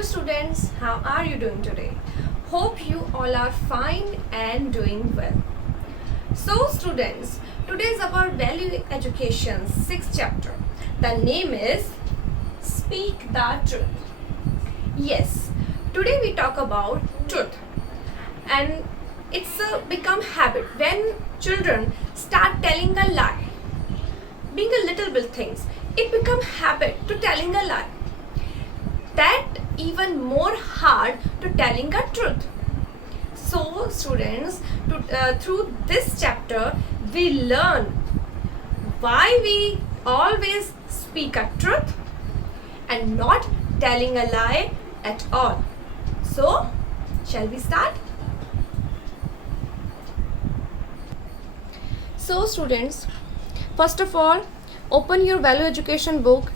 Hello students, how are you doing today? Hope you all are fine and doing well. So students, today is our value education 6th chapter. The name is Speak the Truth. Yes, today we talk about truth, and it's become habit when children start telling a lie. Being a little bit things, it become habit to telling a lie. That even more hard to telling a truth. So students, through this chapter we learn why we always speak a truth and not telling a lie at all. So shall we start? So students, first of all, open your value education book,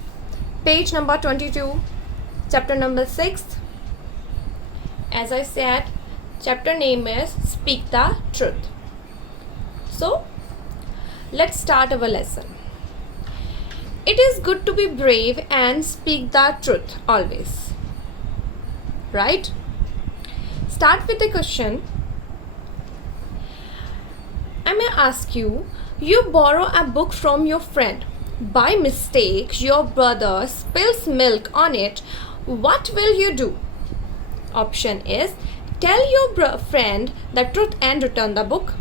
page number 22, chapter number 6. As I said, chapter name is Speak the Truth. So let's start our lesson. It is good to be brave and speak the truth always. Right? Start with the question. I may ask you, you borrow a book from your friend. By mistake, your brother spills milk on it. What will you do? Option is, tell your friend the truth and return the book.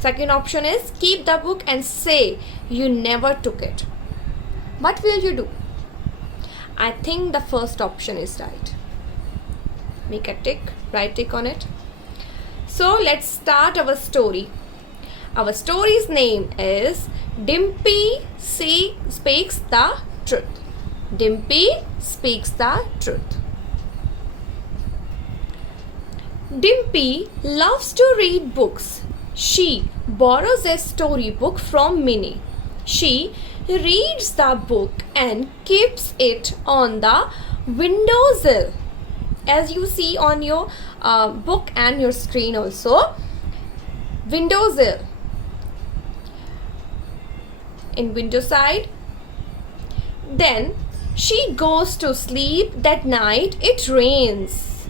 Second option is, keep the book and say you never took it. What will you do? I think the first option is right. Make a tick, right tick on it. So let's start our story. Our story's name is Dimpy Speaks the Truth. Dimpy speaks the truth. Dimpy loves to read books. She borrows a storybook from Minnie. She reads the book and keeps it on the windowsill. As you see on your book and your screen also, windowsill. In window side. Then she goes to sleep. That night it rains.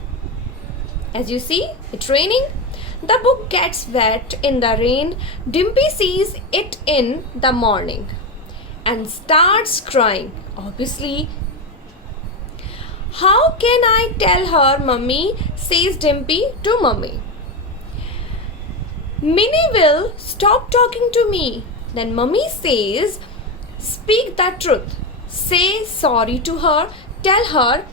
As you see, it's raining. The book gets wet in the rain. Dimpy sees it in the morning and starts crying. Obviously. How can I tell her, Mummy? Says Dimpy to Mummy. Minnie will stop talking to me. Then Mummy says, speak the truth. Say sorry to her. Tell her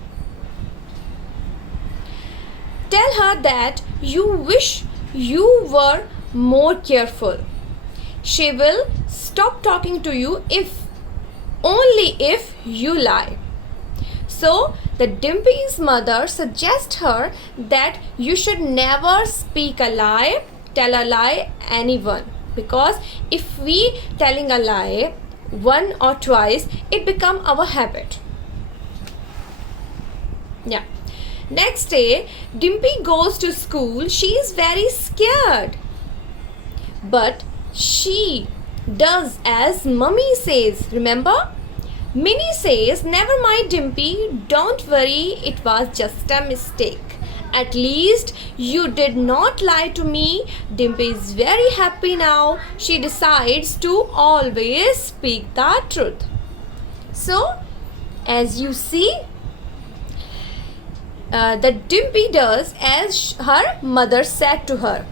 that you wish you were more careful. She will stop talking to you only if you lie. So the Dimpy's mother suggests her that you should never speak a lie, tell a lie anyone. Because if we telling a lie one or twice, it become our habit. Yeah. Next day, Dimpy goes to school. She is very scared. But she does as Mummy says. Remember? Minnie says, never mind Dimpy, don't worry, it was just a mistake. At least you did not lie to me. Dimpy is very happy now. She decides to always speak the truth. So, as you see, the Dimpy does as her mother said to her.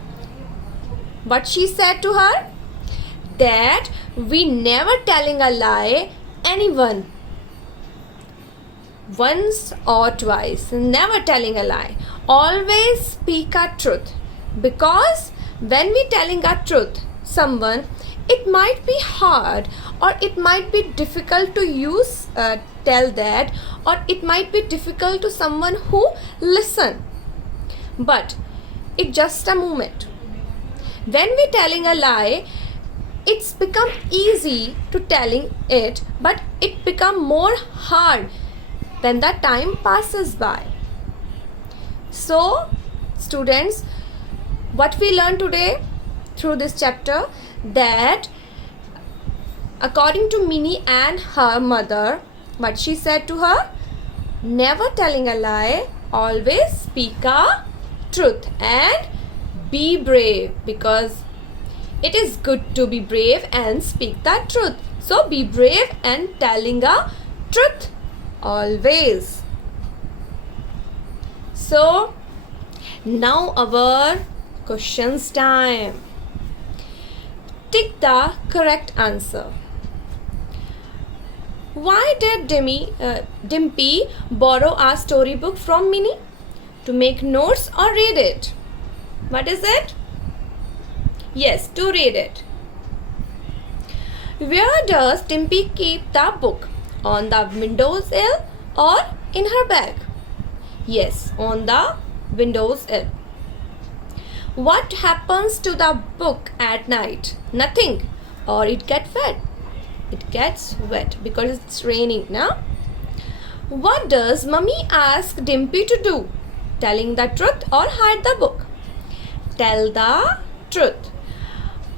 What she said to her? That we never telling a lie anyone. Once or twice, never telling a lie. Always speak a truth. Because when we telling a truth, someone, it might be hard or it might be difficult to use tell that, or it might be difficult to someone who listen. But it's just a moment. When we telling a lie, it's become easy to telling it, but it become more hard when the time passes by. So students, what we learned today through this chapter, that according to Minnie and her mother, what she said to her, never telling a lie, always speak a truth, and be brave, because it is good to be brave and speak the truth. So be brave and telling a truth always. So now our questions time. Tick the correct answer. Why did Dimpy borrow a storybook from Minnie? To make notes or read it? What is it? Yes, to read it. Where does Dimpy keep the book? On the windowsill or in her bag? Yes, on the windowsill. What happens to the book at night? Nothing. Or it gets wet. It gets wet because it's raining now. What does Mummy ask Dimpy to do? Telling the truth or hide the book? Tell the truth.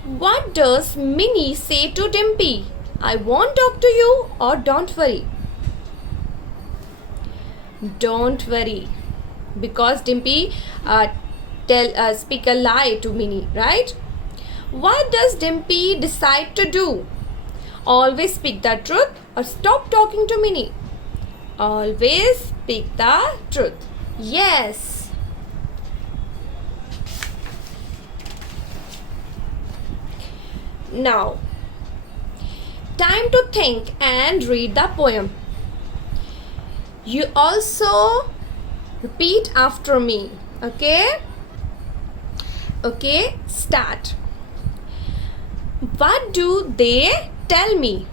What does Minnie say to Dimpy? I won't talk to you, or don't worry. Don't worry, because Dimpy speak a lie to Minnie, right? What does Dimpy decide to do? Always speak the truth or stop talking to Minnie? Always speak the truth. Yes. Now, time to think and read the poem. You also repeat after me. Okay? Okay, start. What do they tell me?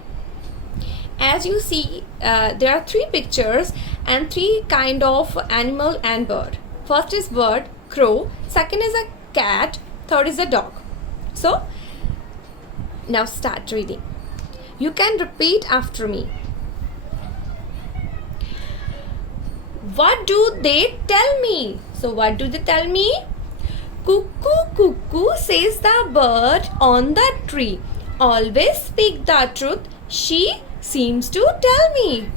As you see, there are 3 pictures and 3 kind of animal and bird. First is bird, crow. Second is a cat. Third is a dog. So, now start reading. You can repeat after me. What do they tell me? So, what do they tell me? Cuckoo, cuckoo, says the bird on the tree. Always speak the truth, she seems to tell me.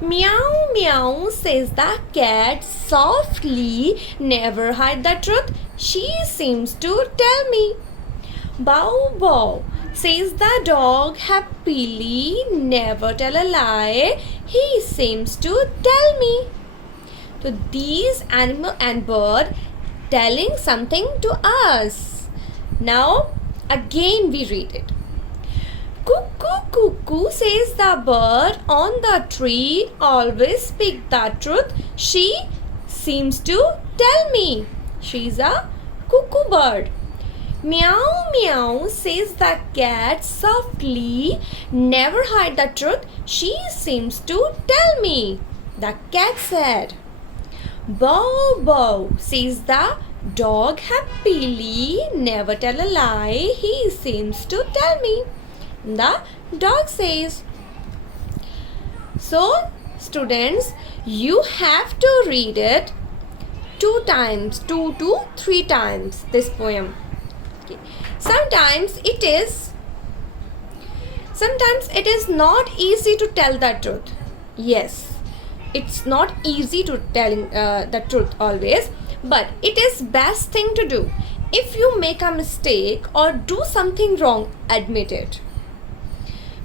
Meow, meow, says the cat softly. Never hide the truth, she seems to tell me. Bow, bow, says the dog happily. Never tell a lie, he seems to tell me. So these animal and bird telling something to us. Now again we read it. Cuckoo, cuckoo, says the bird on the tree. Always speak the truth, she seems to tell me. She's a cuckoo bird. Meow, meow, says the cat softly. Never hide the truth, she seems to tell me. The cat said. Bow, bow, says the dog happily. Never tell a lie, he seems to tell me. The dog says. So, students, you have to read it 2 times, 2 to 3 times, this poem. Okay. Sometimes it is not easy to tell the truth. Yes, it's not easy to telling the truth always, but it is best thing to do. If you make a mistake or do something wrong, admit it.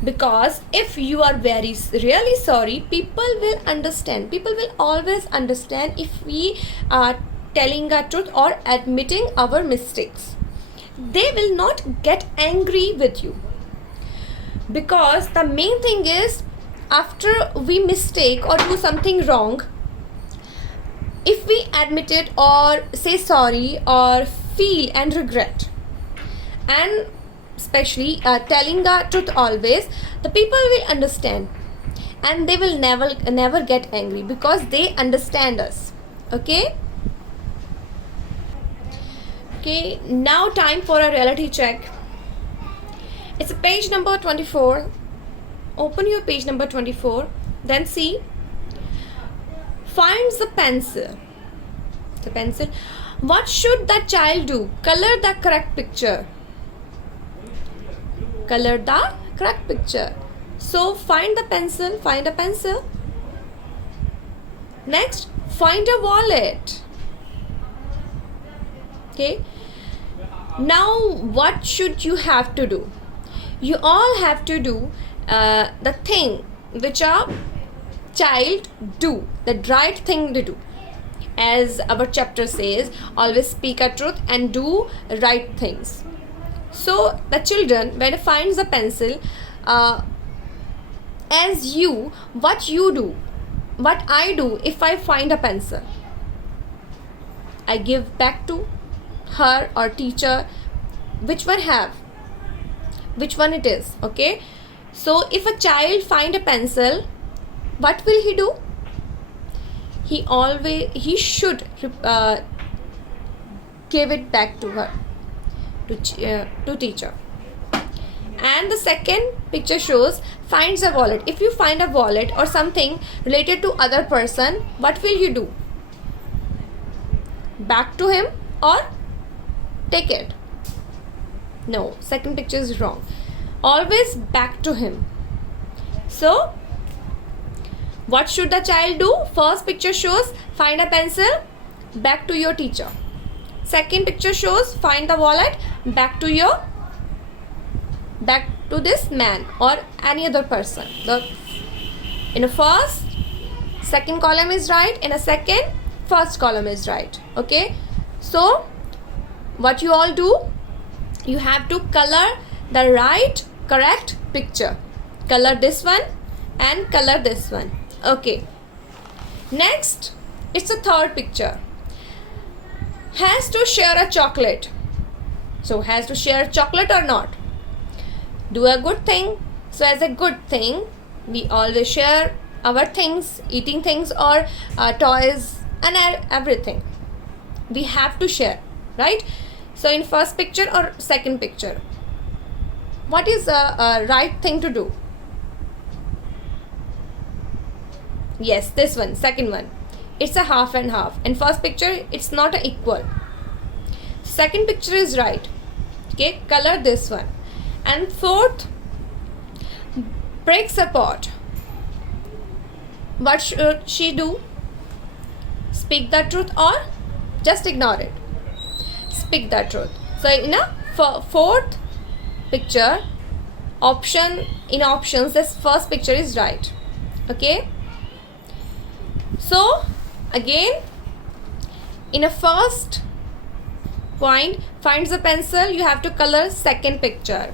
Because if you are really sorry, people will understand. People will always understand if we are telling the truth or admitting our mistakes. They will not get angry with you. Because the main thing is, after we mistake or do something wrong, if we admit it or say sorry or feel and regret, and especially telling the truth always, the people will understand and they will never get angry because they understand us. Okay, now time for a reality check. It's page number 24. Open your page number 24, then see. Finds the pencil. What should the child do? Color the correct picture. So find the pencil. Find a pencil. Next, find a wallet. Okay. Now, what should you have to do? You all have to do the thing which a child do, the right thing to do. As our chapter says, always speak a truth and do right things. So the children, when it finds a pencil, as you, what you do, what I do if I find a pencil, I give back to her or teacher, which one have, which one it is. Okay, so if a child find a pencil, what will he do? He should give it back to her, to teacher. And the second picture shows finds a wallet. If you find a wallet or something related to other person, what will you do? Back to him or take it? No, second picture is wrong. Always back to him. So what should the child do? First picture shows find a pencil, back to your teacher. Second picture shows find the wallet, back to this man or any other person. In a first, second column is right. In a second, first column is right. Okay. So what you all do? You have to color the right correct picture. Color this one and color this one. Okay. Next, it's a third picture. Has to share a chocolate. So has to share chocolate or not? Do a good thing. So as a good thing, we always share our things, eating things or toys and everything. We have to share, right? So in first picture or second picture, what is a right thing to do? Yes, this one, second one. It's a half and half. In first picture, it's not a equal. Second picture is right. Okay, color this one. And fourth, breaks apart. What should she do? Speak the truth or just ignore it? Speak the truth. So in a fourth picture, options, this first picture is right. Okay. So again, in a first point, finds the pencil, you have to color second picture.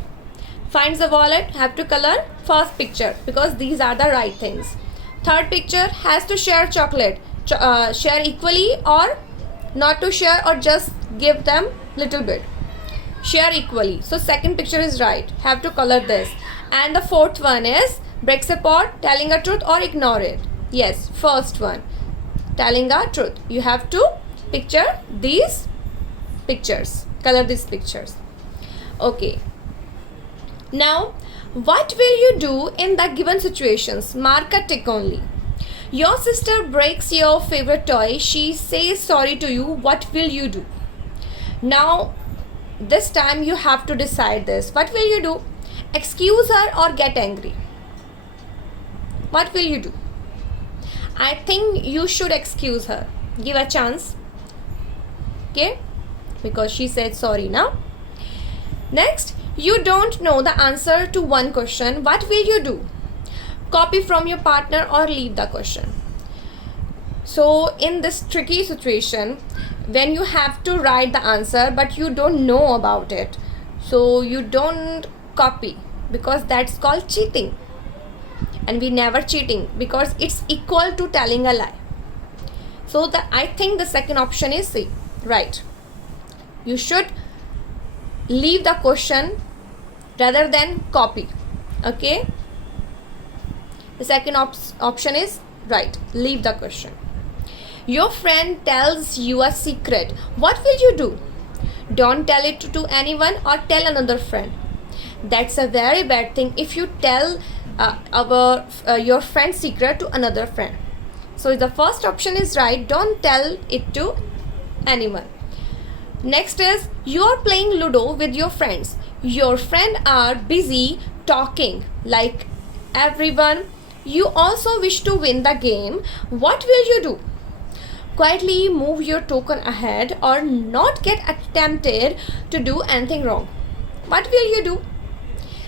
Finds the wallet, have to color first picture because these are the right things. Third picture, has to share chocolate. Share equally or not to share or just give them little bit. Share equally. So second picture is right. Have to color this. And the fourth one is breaks apart, telling a truth or ignore it. Yes, first one, telling a truth. You have to picture these pictures, color these pictures. Okay. Now, what will you do in the given situations? Mark a tick only. Your sister breaks your favorite toy. She says sorry to you. What will you do? Now, this time you have to decide this. What will you do? Excuse her or get angry? What will you do? I think you should excuse her. Give a chance. Okay? Because she said sorry now. Next, you don't know the answer to one question. What will you do? Copy from your partner or leave the question. So in this tricky situation, when you have to write the answer but you don't know about it, so you don't copy because that's called cheating. And we never cheating because it's equal to telling a lie. So I think the second option is C, right. You should leave the question rather than copy. Okay. The second option is right. Leave the question. Your friend tells you a secret. What will you do? Don't tell it to anyone or tell another friend. That's a very bad thing if you tell your friend's secret to another friend. So the first option is right. Don't tell it to anyone. Next is you are playing Ludo with your friends. Your friends are busy talking like everyone you also wish to win the game, what will you do? Quietly move your token ahead or not get attempted to do anything wrong. What will you do?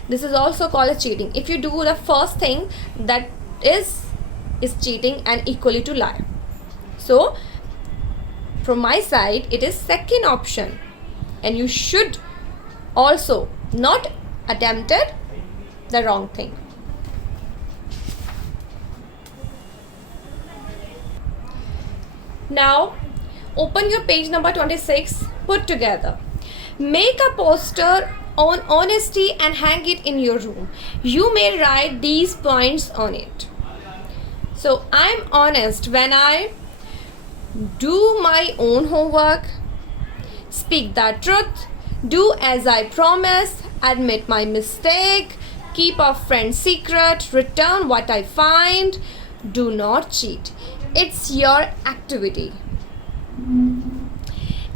This is also called as cheating. If you do the first thing, that is cheating and equally to lie. So from my side, it is second option, and you should also not attempted the wrong thing. Now open your page number 26, put together. Make a poster on honesty and hang it in your room. You may write these points on it. So I'm honest when I do my own homework, speak the truth, do as I promise, admit my mistake, keep a friend's secret, return what I find, do not cheat. It's your activity.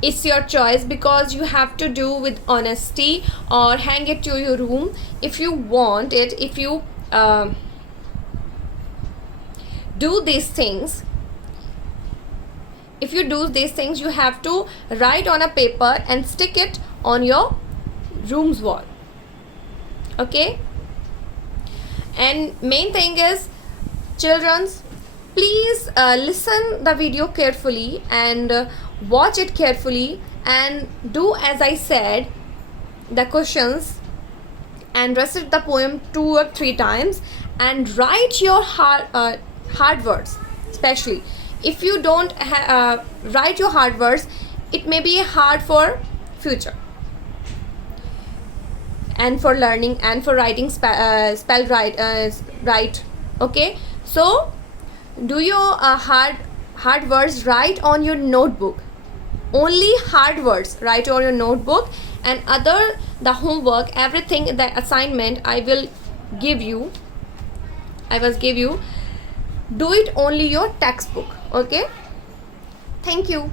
It's your choice, because you have to do with honesty or hang it to your room if you want it. If you do these things, you have to write on a paper and stick it on your room's wall. Okay? And main thing is, children's, please listen the video carefully and watch it carefully and do as I said the questions and recite the poem 2 or 3 times and write your hard words. Especially if you don't write your hard words, it may be hard for future and for learning and for writing spell right. Okay, so do your hard words write on your notebook. Only hard words write on your notebook, and other the homework, everything, the assignment I will give you, do it only your textbook. Okay, thank you.